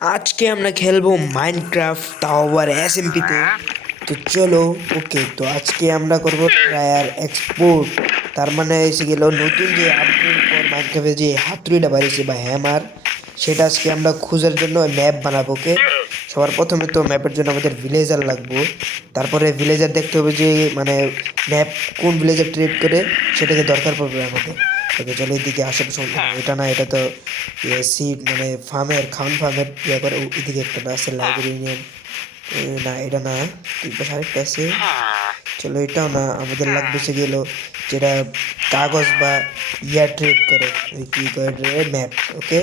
আজকে আমরা খেলবো মাইনক্রাফট, তাও আবার এসএমপিতে। তো চলো, ওকে। তো আজকে আমরা করবো ট্রায়ার এক্সপোর্ট। তার মানে এসে গেল নতুন যে আপডেটের পর মাইনক্রাফটে যে হাতুড়িটা বাড়িয়েছে বা হ্যামার, সেটা আজকে আমরা খোঁজার জন্য ম্যাপ বানাবো। ওকে, সবার প্রথমে তো ম্যাপের জন্য আমাদের ভিলেজার লাগবো। তারপরে ভিলেজার দেখতে হবে যে মানে ম্যাপ কোন ভিলেজার ট্রেড করে সেটাকে দরকার পড়বে আমাদের। ওকে চলো, এদিকে আশেপাশে এটা না, এটা তো সিড মানে ফার্মের ফার্মের ইয়ে করে। এদিকে একটা আছে লাইব্রেরিয়ান, না এটা না, এই পাশে আরেকটা আছে। চলো এটাও না, আমাদের লাগবে সে গেল যেটা কাগজ বা ইয়া ট্রেড করে, ওই কী করে ম্যাপ। ওকে,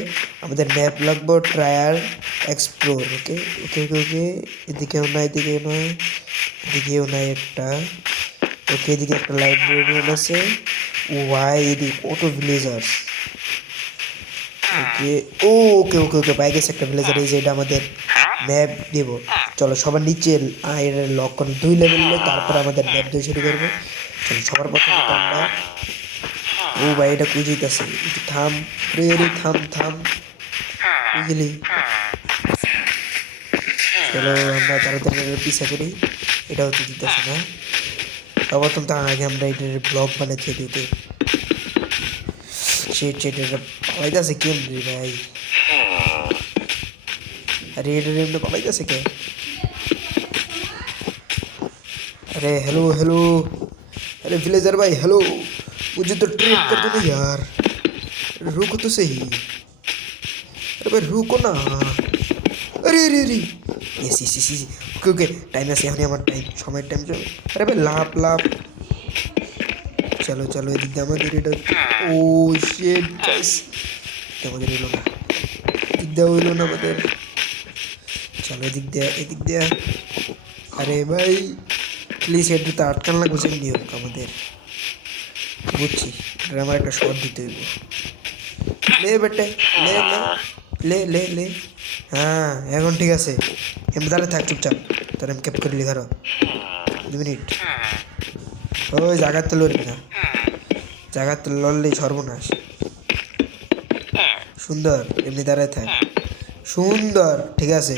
আমাদের ম্যাপ লাগবে ট্রায়াল এক্সপ্লোর। ওকে ওকে ওকে ওকে, এদিকেও না, এদিকেও নয়, এদিকেও নাই একটা। ওকে, এদিকে একটা লাইব্রেরিয়ান আছে। ওয়াই এদিকে কত ভিলেজার্স। ওকে ও ওকে ওকে ওকে, পাই গেছে একটা ভিলেজার। এই যে এটা আমাদের ম্যাপ দেবো। চলো সবার নিচে এর লক করে 2 লেভেল, তারপর আমাদের ম্যাপ দিয়ে শুরু করবো। চলো সবার প্রথমে তো আমরা, ও ভাই এটা কই যাইতাছে, একটু থাম রে রে, থাম থাম, বুঝলি। চলো আমরা তাড়াতাড়ি পিছা করি, এটা হচ্ছে দিতেছে না। সর্বপ্রথম তার আগে আমরা এটার ব্লগ বানাচ্ছি দিতে। সেটা পালাইতেছে কেমনি ভাই? अरे एमने पालाइতেছে কে? अरे हेलो हेलो, अरे विलेजर भाई हेलो, मुझे तो ट्रेड कर दो ना यार, रुको तो सही। अरे भाई रुको ना, अरे अरे अरे, yes yes yes, okay okay, time আছে এখন আমার টাইম, সময় টাইম চলো। আরে ভাই লাভ লাভ, চলো চলো এদিকে আমাদের এটা, ও শিট গাইস, আমাদের হলো না, এদিকে হলো না আমাদের। চলো এদিক দিয়ে, আরে ভাই প্লিজ একটু তো আটকান লাগবে যে নিয়ম আমাদের, বুঝছি। এটা আমার একটা শট দিতে হইব। লে বেটে, লে লে লে লে লে, হ্যাঁ এখন ঠিক আছে। এমনি দাঁড়িয়ে থাক চুপচাপ, তোর আমি ক্যাপ করে লিখারো 2 মিনিট। ওই জায়গার তো লড়বি না, জায়গার তো লড়লেই সর্বনাশ। সুন্দর, এমনি দাঁড়ায় থাক, সুন্দর, ঠিক আছে।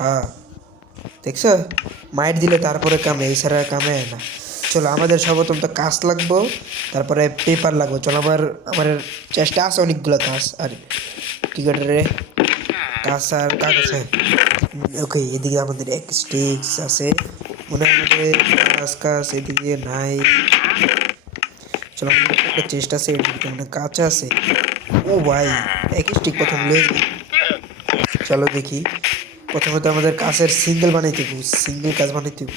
হ্যাঁ দেখছো, মাইট দিলে তারপরে কামে, এই ছাড়া কামে না। চলো আমাদের সর্বপ্রথম তো কাজ লাগবো, তারপরে পেপার লাগবো। চলো আমার চেষ্টা আছে অনেকগুলো কাজ, আর কি করে রে কাজ আর কাগজ। হ্যাঁ ওকে, এদিকে আমাদের এক স্টিক্স আছে, মনে হয় আমাদের কাজ এদিকে নাই। চলো আমাদের একটা চেষ্টা আছে, এদিকে মানে কাঁচা আছে। ও ভাই এক স্টিক প্রথম লেগে, চলো দেখি। প্রথমে তো আমাদের কাছের সিঙ্গেল বানাইতে হবে, সিঙ্গেল কাজ বানাইতে হবে।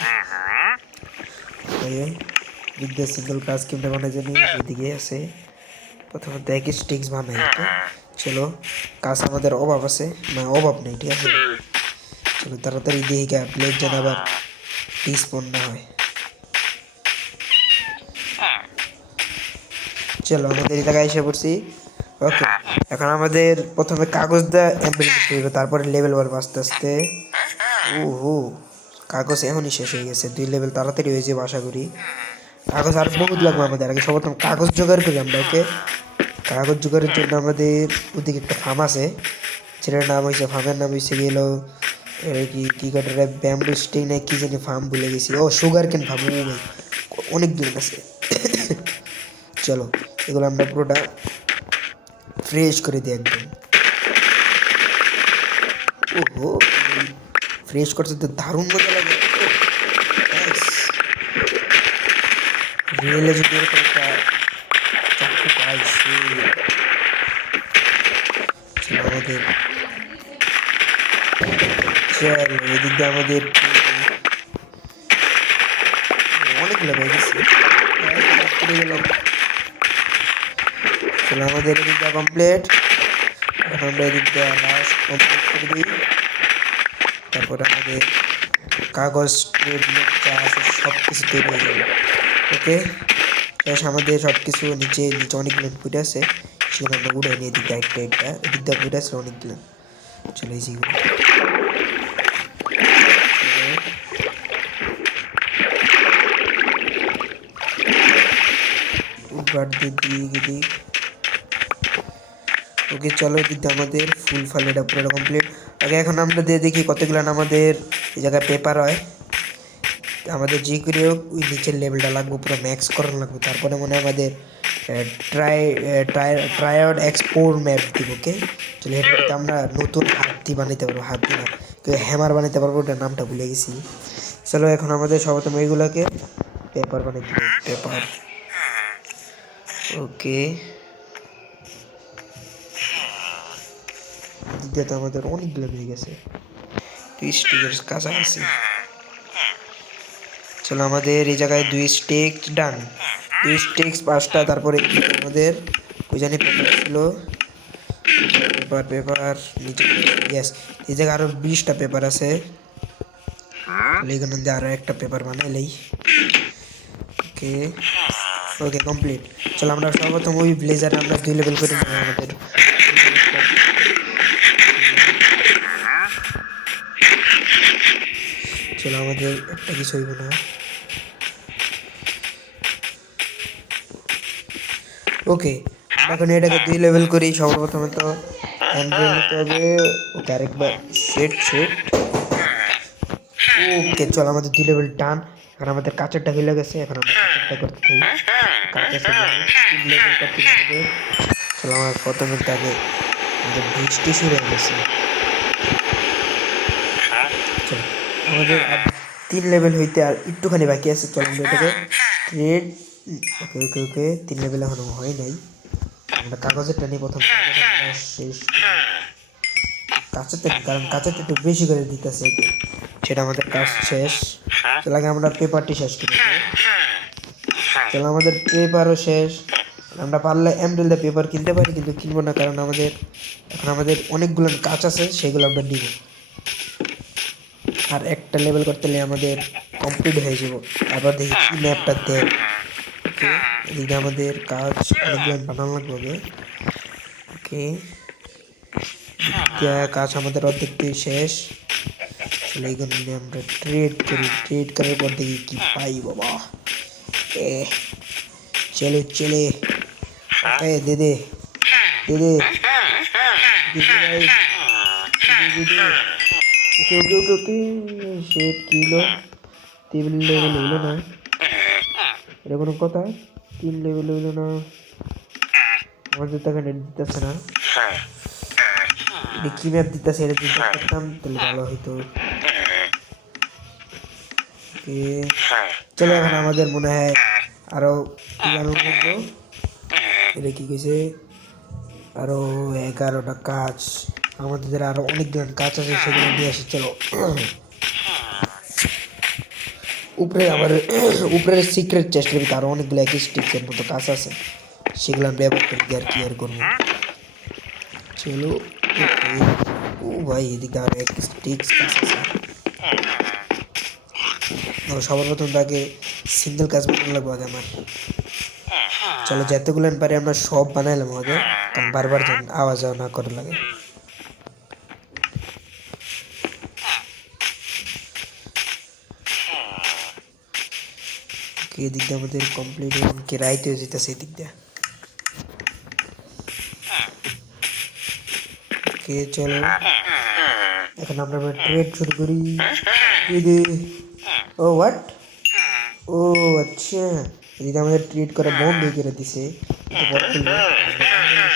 দিকটা সিঙ্গেল কাজ কেমনে বানাই জানি, এদিকে আছে। প্রথমে তো এক স্টিক্স বানাই। চলো কাজ আমাদের অভাব আছে, না অভাব নেই, ঠিক আছে। চলো তাড়াতাড়ি দিয়ে গা, প্লেট যেন আবার ডিসপন না হয়। চলো আমাদের এই জায়গায় এসে পড়ছি। ওকে, এখন আমাদের প্রথমে কাগজ দিয়ে এমবেড করতে হবে, তারপরে লেভেল বাড়বে আস্তে আস্তে। ও কাগজ এখনই শেষ হয়ে গেছে, 2 লেভেল তাড়াতাড়ি হয়ে যাবে আশা করি। কাগজ আর বহুত লাগবে আমাদের, আগে সর্বপ্রথম কাগজ জোগাড় করি আমরা। ওকে, কাগজ জোগাড়ের জন্য আমাদের ওদিকে একটা ফার্ম আছে, সেটার নাম হয়েছে, ফার্মের নাম হয়েছে গেল কি কি কাটার ব্যাম্বু স্টিক না কি জানি ফার্ম ভুলে গেছি। ও সুগার কেন ফার্ম, ও ভাই অনেক দূর আছে। চলো এগুলো আমরা পুরোটা ফ্রেশ করে দিই একদম। ওহো, ফ্রেশ করতে তো দারুণ মজা লাগে। রিয়েলে যদি এরকম একটা চাকু পাই, আমাদের চল এদিক দিয়ে আমাদের অনেকগুলো হয়ে গেছে। চলো আমাদের এদিক দিয়ে কমপ্লিট, এখন আমরা এদিক দিয়ে লাস্ট কমপ্লিট করে দিই। তারপরে আমাদের কাগজ যা আছে সব কিছু তৈরি হয়ে যাবে। ওকে, আমাদের সব কিছু নিচে নিচে অনেকগুলো ফুটে আছে, সেগুলো আমরা উড়ে নিয়ে এদিক দিয়ে একটা এদিক দিয়ে ফুটে আছে অনেকগুলো। চলে এসে ওকে, চলো এদিক দিয়ে আমাদের ফুল ফাল এটা পুরো কমপ্লিট। আগে এখন আমরা দিয়ে দেখি কতগুলো আমাদের এই জায়গায় পেপার হয়। আমাদের যে করে হোক ওই নিচের লেভেলটা লাগবে, পুরো ম্যাক্স করানো লাগবে, তারপরে মনে হয় আমাদের ট্রায়াড এক্সপোর্ট ম্যাপ দিব। ওকে চলো এরপরে আমরা নতুন হাতি বানাইতে পারবো, হাতি না হ্যামার বানাইতে পারবো, ওটার নামটা ভুলে গেছি। চলো এখন আমাদের সর্বপ্রথম এইগুলোকে পেপার বানাইতে হবে, পেপার। ওকে দিতে তো আমাদের অনেকগুলো হয়ে গেছে, 2 স্টিকের কাছাকাছি। চলো আমাদের এই জায়গায় 2 স্টিক ডান, 2 স্টিক 5টা। তারপরে আমাদের ওই জানি পেপার ছিল, পেপার পেপার নিচে, ইয়েস এই জায়গায় আরো 20টা পেপার আছে। এখানে দিয়ে আরো একটা পেপার বানাইলেই ওকে। ওকে কমপ্লিট। চলো আমরা সর্বপ্রথম ওই ব্লেজার আমরা 2 লেভেল করে নেব আমাদের। চলো আমাদের একটা কিছু হইব না। ওকে এখন এটাকে 2 লেভেল করি। সর্বপ্রথমে তো হ্যান্ডেল নিতে হবে। ওকে আরেকবার সেট সেট। ওকে চলো আমাদের 2 লেভেল টান। এখন আমাদের কাঁচেরটা হয়ে গেছে, এখন আমরা কাঁচেরটা করতে থাকি। কাঁচের 3 লেভেল করতে হবে। চলো আমার প্রথমে আগে আমাদের বৃষ্টি শুরু হয়ে গেছে। চলো আমাদের আর 3 লেভেল হইতে আর একটুখানি বাকি আছে। চলো আমরা এটাকে ট্রেড। ওকে ওকে ওকে 3 লেভেল এখনো হয় নাই। আমরা কাগজেরটা নিয়ে প্রথম শেষ কাঁচেরটা, কারণ কাঁচেরটা একটু বেশি করে দিতেছে, সেটা আমাদের কাজ শেষ। চলো আগে আমরা পেপারটি শেষ করি। চলো আমাদের পেপারও শেষ। আমরা পারলে এমডেল পেপার কিনতে পারি, কিন্তু কিনবো না, কারণ আমাদের এখন আমাদের অনেকগুলো কাজ আছে, সেগুলো আমরা নিব। আর একটা লেভেল করতে হলে আমাদের কমপ্লিট হয়ে যাব। তারপর দেখি কি ম্যাপটা দেয়। ওকে এদিকে আমাদের কাজ অনেকগুলো বানানো লাগবে। ওকে কাজ আমাদের অর্ধেকটাই শেষ। চলে এইগুলো নিয়ে আমরা ট্রেড করি। ট্রেড করার পর দেখি কি পাই। বাবা এ চলে চলে এ দে দে দে দে ভাই। ওকে ওকে ওকে ওকে শেট কিলো 3 লেভেল হইলো না, এটা কোনো কথা? 3 লেভেল হইলো না, আমাদের তো এখানে দিতেছে না। এটা কি ম্যাপ দিতেছে, এটা যদি দেখতাম তাহলে ভালো হইতো। ওকে চলো এখন আমাদের মনে হয় আরো কি বানানো লাগবে। এটা কি কইছে আরো 11টা কাজ, আমাদের আরো অনেকগুলো কাজ আছে, সেগুলো নিয়ে আসি। চলো উপরে আমার উপরের সিক্রেট চেস্টের ভিতরে আরো অনেকগুলো একই স্টিক্সের মতো কাজ আছে, সেগুলো আমি ব্যবহার করি আর কি আর করবো। চলো ও ভাই এদিকে আরো এক স্টিক্স কাজ আছে। সবার প্রথম তাকে সিঙ্গেল কাজ বানানো লাগবে আগে আমার। চলো যতগুলো পারে আমরা সব বানাইলাম আগে, কারণ বারবার যেন আওয়াজ না করে লাগে। এদিক দিয়ে আমাদের কমপ্লিট কে রাইতে হয়ে যেতেছে এদিক দিয়ে। ওকে চলো এখন আমরা ট্রেড শুরু করি। ও হোয়াট, ও আচ্ছা এদিকে আমাদের ট্রেড করা বন্ধ করে দিছে।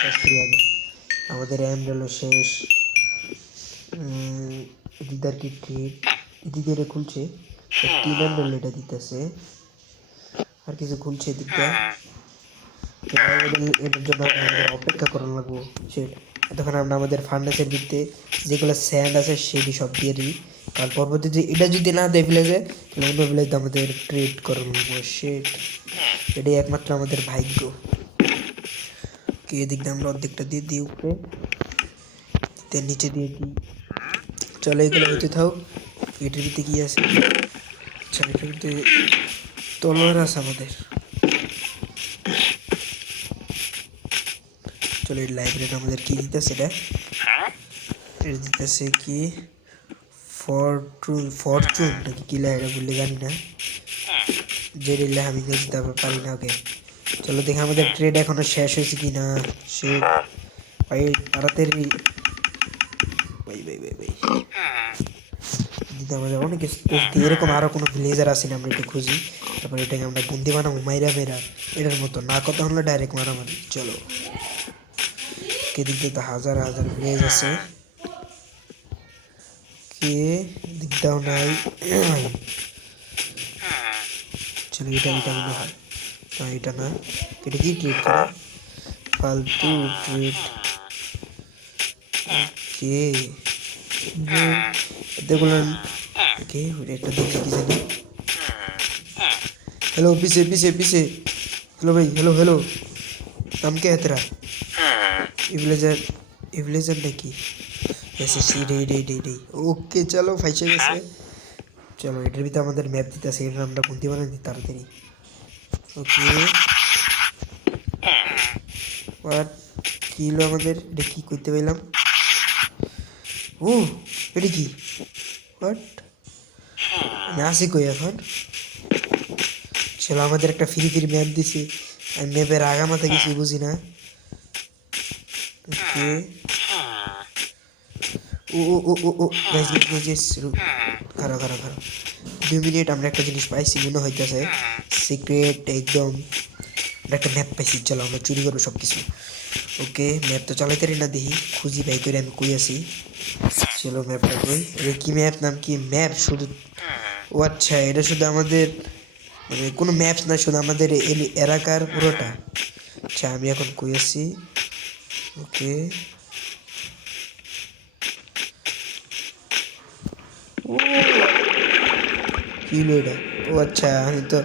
শেষ করি আগে, আমাদের এমডেলও শেষ। এদিকে আর কি ট্রেড এদিকে এটা খুলছে, টিম এমডেল এটা দিতেছে, আর কিছু খুলছে এদিক দিয়ে। এটার জন্য আমাদের অপেক্ষা করানো লাগবো। এতক্ষণ আমরা আমাদের ফার্নেসের ভিত্তিতে যেগুলো স্যান্ড আছে সেটি সব দিয়ে দিই, কারণ পরবর্তীতে এটা যদি না দেয় ভিলেজে, তাহলে অন্য ভিলেজে আমাদের ট্রেড করানো লাগবো। এটাই একমাত্র আমাদের ভাগ্য। এদিক দিয়ে আমরা অর্ধেকটা দিয়ে দিই উপরে, নিচে দিয়ে দিই। চলো এগুলো হতে থাক। এটার ভিতরে কি আছে? আচ্ছা এটার ভিতরে তলোয়ার আছে আমাদের। চলো এই লাইব্রেরি আমাদের কি দিতেছে, এটা দিতেছে কি ফরচুন নাকি কি লেখা বললে জানি না, যে লেখা আমি দিতে পারি না। ওকে চলো দেখি আমাদের ট্রেড এখনো শেষ হয়েছে কি না। সে ভাই তাড়াতাড়ি ভাই ভাই ভাই ভাই দিতে আমাদের অনেক স্পেস দিয়ে এরকম আরো কোনো ভিলেজার আছে না আমরা একটু খুঁজি তারপর এটাকে আমরা বন্দি বানাবো মাইরা মেরা এটার মতো না কথা হলো ডাইরেক্ট মারামারি চলো কে দিক দিয়ে তো হাজার হাজার ভিলেজ আছে কে দিক দাও নাই চলো এটা এটা মনে হয় না এটা না এটা কি ট্রিট করে ফালতু ট্রিট কে দেখলেন কে একটা দেখি কি জানি हेलो पीछे पीछे पीछे हेलो भाई हेलो हेलो नाम क्या है तेरा इवलेजर ने की ऐसे सी डे डे डे डे ओके चलो ফাইসে গেছে চলো এটার ভিতরে আমাদের ম্যাপ দিতেছে এর নামটা বন্দি বানাই দিই তাড়াতাড়ি ওকে হোয়াট কি হলো আমাদের এটা কি করতে পাইলাম ও এটা কি হোয়াট আমি আসি কই এখন চলো আমাদের একটা ফ্রি ফ্রি ম্যাপ দিছি আমি ম্যাপের আগামাতে কিছু বুঝি না ওকে ও ও ও ও ও গাইস গাইস খারাপ খারাপ খারাপ 2 মিনিট আমরা একটা জিনিস পাইছি মনে হইতেছে সিক্রেট একদম একটা ম্যাপ পাইছি চলো আমরা চুরি করবো সব কিছু ওকে ম্যাপ তো চালাইতে না দেখি খুঁজি বাই করে আমি কই আছি চলো ম্যাপটা কই এটা কি ম্যাপ নাম কি ম্যাপ শুধু ও আচ্ছা এটা শুধু আমাদের মানে কোনো ম্যাপস না শুধু আমাদের এলাকার পুরোটা আচ্ছা আমি এখন কই আছি ওকে কি হলো এটা ও আচ্ছা আমি তো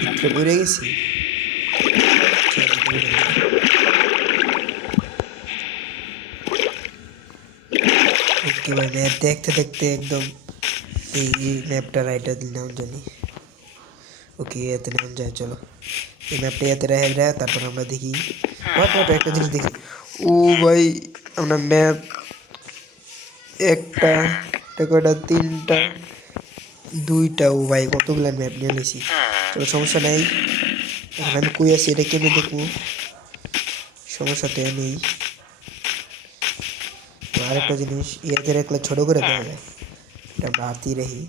ভিতরে পড়ে গেছি ওকে ভাই ম্যাপ দেখতে দেখতে একদম এই ম্যাপটা রাইটার দিলাম জানি ওকে এতে নাম যায় চলো এই ম্যাপটা এতে রেখে তারপর আমরা দেখি একটা জিনিস দেখি ও ভাই আমরা ম্যাপ একটা কয়টা তিনটা দুইটা ও ভাই কতগুলো ম্যাপ নিয়ে নিয়েছি চলো সমস্যা নেই এখন আমি কই আছি এটা কেমনি দেখবো সমস্যাতে নেই আরেকটা জিনিস ইয়াতে রাখলে ছোট করে দেওয়া যায় এটা আমরা হাতেই রাখি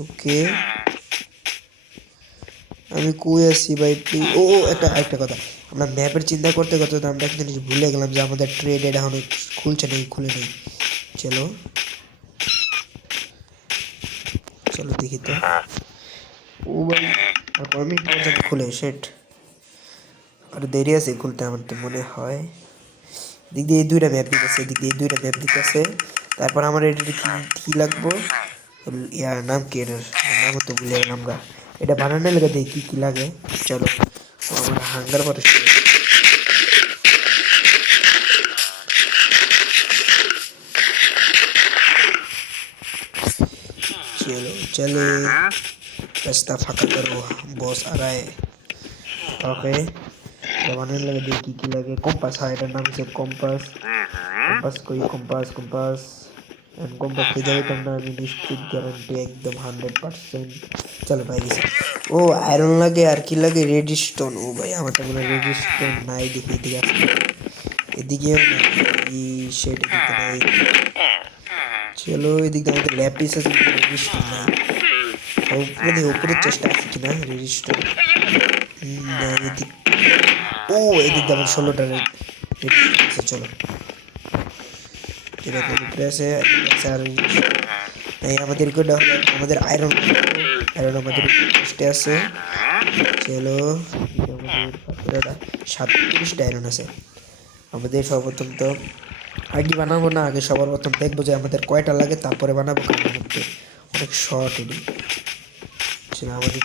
ওকে আমি কই আছি ভাই ও একটা কথা আমরা ম্যাপের চিন্তা করতে করতে তো আমরা একটা জিনিস ভুলে গেলাম যে আমাদের ট্রেড এটা এখনো খুলছে নেই খুলে নেই চলো চলো দেখি তো ও ভাই আর কয় মিনিট পর্যন্ত খুলে সেট আর দেরি আছে খুলতে আমার তো মনে হয় দিক দিয়ে এই দুইটা ম্যাপ দিতেছে দিক দিয়ে এই দুইটা ম্যাপ দিতেছে তারপর আমার এটা কি লাগবো ইয়ার নাম কি এটার নাম তো ভুলে গেলাম আমরা এটা বানানোর লেগে দেখি কি লাগে চলো আমার হাঙ্গার পরে चलो चले रास्ता फाका करो बॉस आ रहा है ओके बनाने लगे देखी की लगे कॉम्पास है इधर नाम से कॉम्पास कॉम्पास कोई कॉम्पास कॉम्पास एंड कॉम्पास पे जाए तो ना भी निश्चित गारंटी एकदम 100% चलो भाई किसी ओ आयरन लगे यार की लगे रेड स्टोन ओ भाई हमारे तो बोला रेड स्टोन नाई दिखी दिया এদিকে এই শেড দিতে নাই চলো এদিকে আমাদের ল্যাপিস আছে রেজিস্টার নাই উপরে উপরে চেষ্টা আছে কিনা রেজিস্টার না এদিক ও এদিকে আমার 16টা রেজিস্টার চলো এটা উপরে আছে স্যার এই আমাদের কোড আমাদের আয়রন আমাদের চেষ্টা আছে চলো আমাদের 37টা আয়রন আছে আমাদের সর্বপ্রথম তো আইডি বানাবো না আগে সবার প্রথম দেখবো যে আমাদের কয়টা লাগে তারপরে বানাবো অনেক শর্ট এডি সেটা আমাদের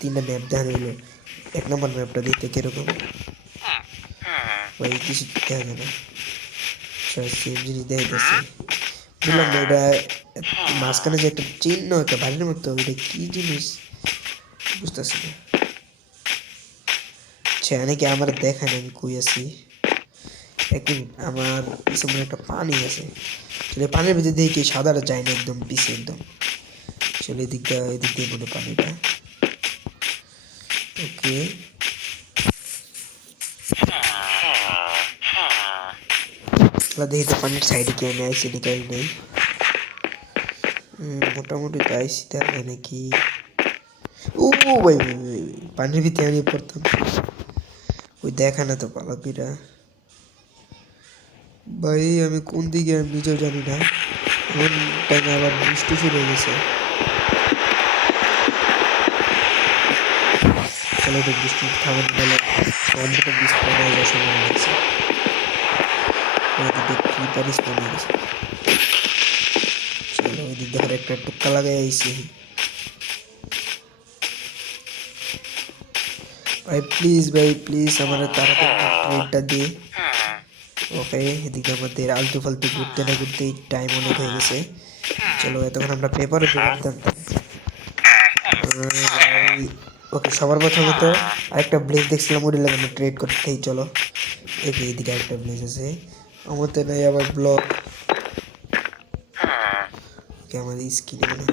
তিনটা ম্যাপ দেখা হইলো 1 নম্বর ম্যাপটা দেখতে কিরকম ওই কিছু দেখা যায় না সেম জিনিস দেখাইতেছে বুঝলাম না এটা মাঝখানে যে একটা চিহ্ন একটা বাড়ির মতো ওইটা কি জিনিস বুঝতেছি না আচ্ছা নাকি আমার দেখায় না আমি কই আছি এক মিনিট আমার পিছনে মনে একটা পানি আছে চলে পানির ভিতরে দেখি সাদাটা যায় না একদম পিছে একদম চলে এদিক দিয়ে মনে পানিটা ওকে দেখি তো পানির সাইডে কে নেই, আইসি কেউ নেই। মোটামুটি তো আইসি তাহলে নাকি। ও ভাই পানির ভিতরে আমি পড়তাম, ওই দেখা না তো পালাপিরা। ভাই আমি কোন দিকে আমি নিজেও জানি না, এমন টাইমে আবার বৃষ্টি শুরু হয়ে গেছে। চলো তো বৃষ্টি থামানো গেলে কম্পিউটার ডিসপ্লে হয়ে যাওয়ার সময় হয়েছে। ক্রিপার স্পন হয়ে গেছে। চলো ওই দিক দেখার একটা টুক্কা লাগাই আইছি। ভাই প্লিজ আমার তাড়াতাড়ি ট্রেডটা দিয়ে। ওকে এদিকে আমাদের আলতু ফালতু ঘুরতে না ঘুরতেই টাইম অনেক হয়ে গেছে। চলো এতক্ষণ আমরা পেপারে পেপারতাম। ওকে সবার প্রথমে তো আরেকটা ব্লেজ দেখছিলাম, ওটা লাগে আমরা ট্রেড করতেই। চলো এইদিকে আরেকটা ব্লেজ আছে, আমাদের নাই আবার ব্লক। ওকে আমাদের স্কিনে মানে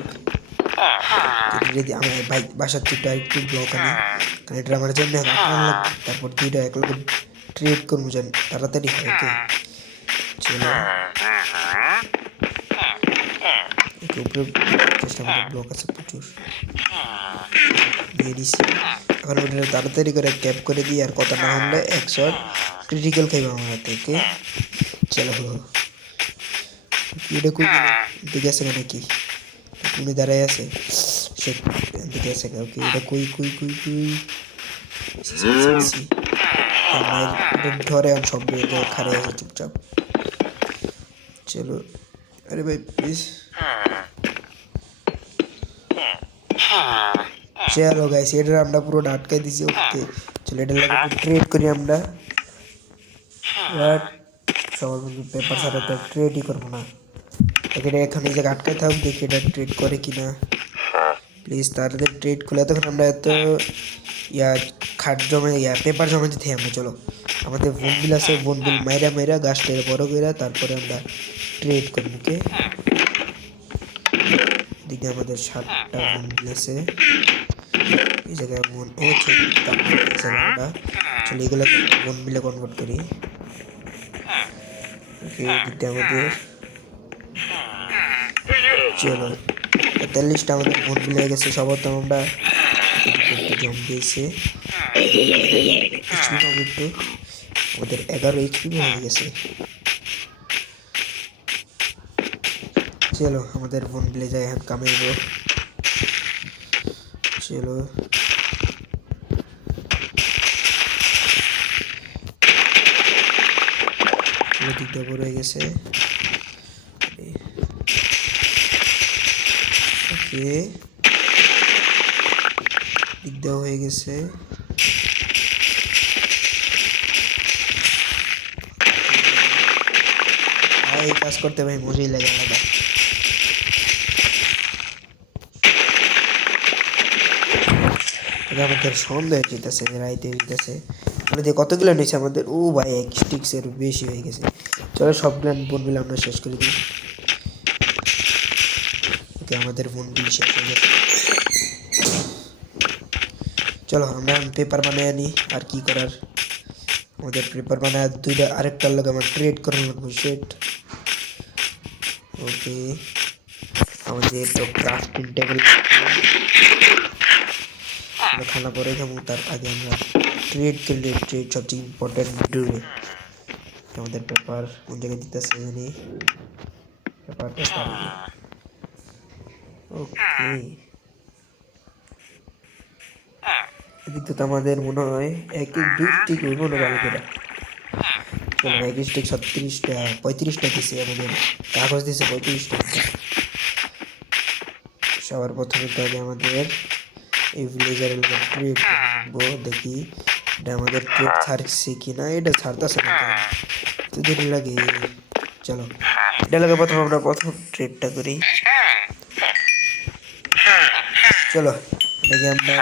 আমার বাইক বাসার থেকে একটু ব্লক আনি, কারণ এটা আমার জন্য লাগবে। তারপর দুইটা এক লগে ট্রেড করবো যেন তাড়াতাড়ি হয়। ওকে চলো উপরে চেষ্টা করে, ব্লক আছে প্রচুর দিয়ে দিচ্ছি। এখন ওটা তাড়াতাড়ি করে ক্যাপ করে দিই, আর কথা না হলে 100 ক্রিটিক্যাল খাইবে আমার থেকে। চলো এটা কই দিকে আছে নাকি, তুমি দাঁড়াই আছে সে দিকে আছে। ওকে এটা কই কই কই কই ধরে আমি সব খারে আছে চুপচাপ। চলো আরে ভাই প্লিজ। চলো গাইস এটা আমরা পুরো আটকাই দিছি। ওকে চলো এটা লাগে ট্রেড করি আমরা। বাট সবার বন্ধু পেপার ছাড়া তো ট্রেডই করবো না। এখানে এখন এই জায়গায় আটকাই থাকুক, দেখি এটা ট্রেড করে কিনা। প্লিজ তাড়াতাড়ি ট্রেড করলে তখন আমরা এত খাট জমে পেপার জমে দিতে আমরা। চলো আমাদের বনবিল আছে, বনবিল মাইরা গাছটা বড় করে তারপরে আমরা ট্রেড করবো। ওকে এদিকে আমাদের 7টা বনবিল আছে, এই জায়গায় মন ও আমরা চলো এগুলো বনবিলে কনভার্ট করি। ওকে এদিকে আমাদের চলো 43টা আমাদের বনবিল হয়ে গেছে। সবার তো আমরা একটু জম দিয়েছে একটু, আমাদের 11 এইচপি হয়ে গেছে। চলো আমাদের ফোন বিলে যাই, এখন কামাইব। চলো দিকটা বড় হয়ে গেছে। ওকে দিকটাও হয়ে গেছে। এই কাজ করতে ভাই মজাই লাগে আলাদা। আমাদের সন্ধ্যা যেতেছে, রাইতে যেতেছে। আমাদের কতগুলো নিয়েছে আমাদের, ও ভাই 1 স্টিক্সের বেশি হয়ে গেছে। চলো সব প্ল্যান বনবিল আমরা শেষ করে দিই। ওকে আমাদের বনবিল শেষ হয়ে গেছে। চলো আমরা পেপার বানিয়ে আনি, আর কি করার। আমাদের পেপার বানায় দুইটা আরেকটার লোক আমার ট্রেড করার লাগবে সেট। ওকে আমাদের তো ক্রাফটিং টেবিল খানা পরে খাবো, তার আগে আমরা ট্রেড করলে ট্রেড সবচেয়ে ইম্পর্টেন্ট ভিডিও। আমাদের পেপার কোন জায়গায় দিতেছে জানি, পেপারটা ওকে এদিকে তো আমাদের মনে হয় 1-2 স্টিক হইব না ভালো করে। চলো 1 স্টিক 36টা 35টা দিছে, আমাদের কাগজ দিছে 35টা। সবার প্রথমে তো আগে আমাদের এই ভিলেজারের ট্রেড করবো, দেখি এটা আমাদের ট্রেড ছাড়ছে কিনা। এটা ছাড়তেছে না তো দেরি লাগে। চলো এটা লাগে প্রথম ট্রেডটা করি। চলো এটাকে আমরা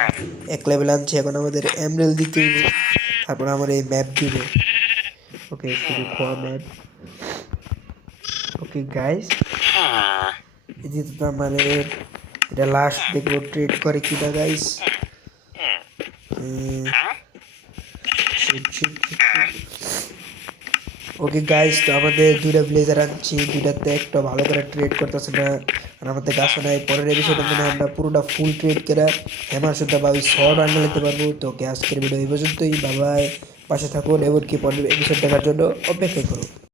1 লেভেল আনছি, এখন আমাদের এমরেল দিতে হবে, তারপর আমার এই ম্যাপ দিব। ওকে শুরু করা ম্যাপ। ওকে গাইস এই তো আমাদের এটা লাস্ট দেখবো ট্রেড করে কিনা গাইস। ওকে গাইস, তো আমাদের দুইটা ব্লেজার আনছি, দুইটাতে একটা ভালো করে ট্রেড করতেছে না। আর আমাদের কাছে নাই, পরের এপিসোডে মনে হয় আমরা পুরোটা ফুল ট্রেড করে হ্যামার সুদ্ধা বা ওই শর্ট আনলে নিতে পারবো। তো ওকে, আজকের ভিডিও এই পর্যন্তই। বাবাই, পাশে থাকুন, এমনকি পরের এপিসোড দেখার জন্য অপেক্ষা করুন।